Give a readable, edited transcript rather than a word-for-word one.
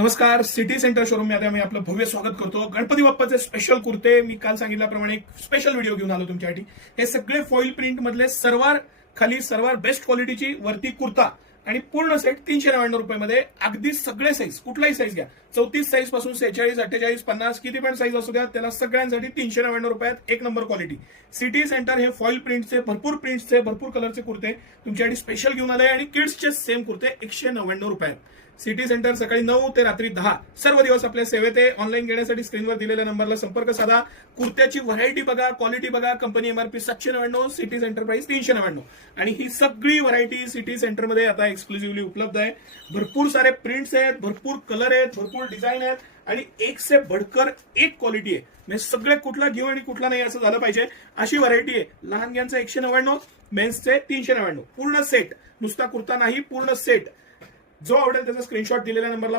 नमस्कार. City centre showroom मध्ये आम्ही आपलं भव्य स्वागत करतो. गणपती बाप्पाचे स्पेशल कुर्ते मी काल सांगितल्याप्रमाणे एक स्पेशल व्हिडिओ घेऊन आलो तुमच्यासाठी. हे सगळे फॉईल प्रिंट मधले सर्वात बेस्ट क्वालिटीची वरती कुर्ता आणि पूर्ण सेट 399 रुपयामध्ये. अगदी सगळे साईज, कुठलाही साईज घ्या, 34 साईज पासून 46, 48, 50 किती पण साईज असू द्या, त्याला सगळ्यांसाठी 399 रुपयात एक नंबर क्वालिटी. सिटी सेंटर हे फॉईल प्रिंटचे भरपूर कलरचे कुर्ते तुमच्यासाठी स्पेशल घेऊन आले आणि किड्सचे सेम कुर्ते 199 रुपयात. सिटी सेंटर सकाळी 9 ते रात्री 10 सर्व दिवस आपल्या सेवेत आहे. ऑनलाईन घेण्यासाठी स्क्रीनवर दिलेल्या नंबरला संपर्क साधा. कुर्त्याची व्हरायटी बघा, क्वालिटी बघा. Company MRP 799, city centre price 399 आणि ही सगळी व्हरायटी सिटी सेंटरमध्ये आता एक्सक्लुझिव्हली उपलब्ध आहे. भरपूर सारे प्रिंट्स आहेत, भरपूर कलर आहेत, भरपूर डिझाईन आहेत आणि एक से बढ़कर एक क्वालिटी आहे. म्हणजे सगळे कुठला घेऊ आणि कुठला नाही असं झालं पाहिजे अशी व्हरायटी आहे. लहान घ्यांचं 199, मेन्सचे 399. पूर्ण सेट, नुसता कुर्ता नाही, पूर्ण सेट. जो आवडेल त्याचा स्क्रीनशॉट दिलेल्या नंबरला